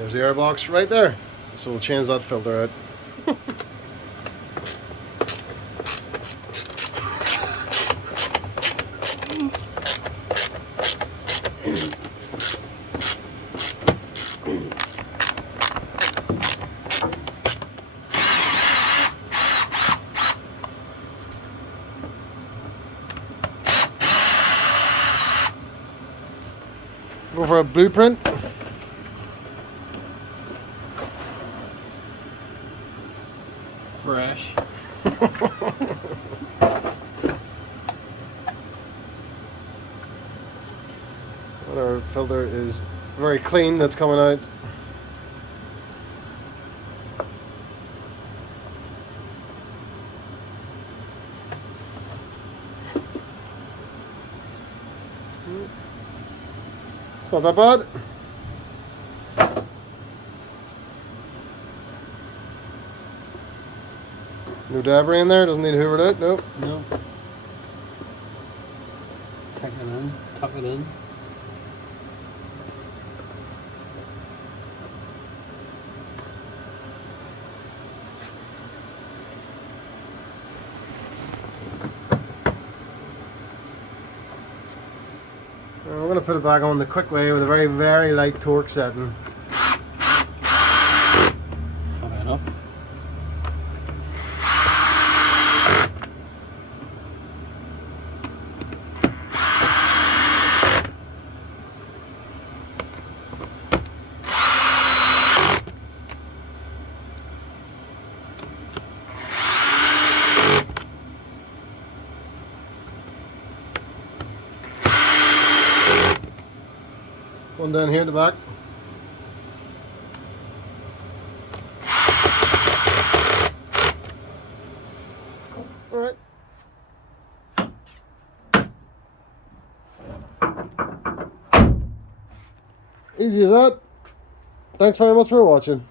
There's the air box right there. So we'll change that filter out. Go for a blueprint. Fresh. Our filter is very clean, that's coming out. It's not that bad. No debris in there, doesn't need hoovered out, nope. No. Tuck it in. Tuck it in. I'm going to put it back on the quick way with a very, very light torque setting. Okay, enough. One down here at the back. Alright. Easy as that. Thanks very much for watching.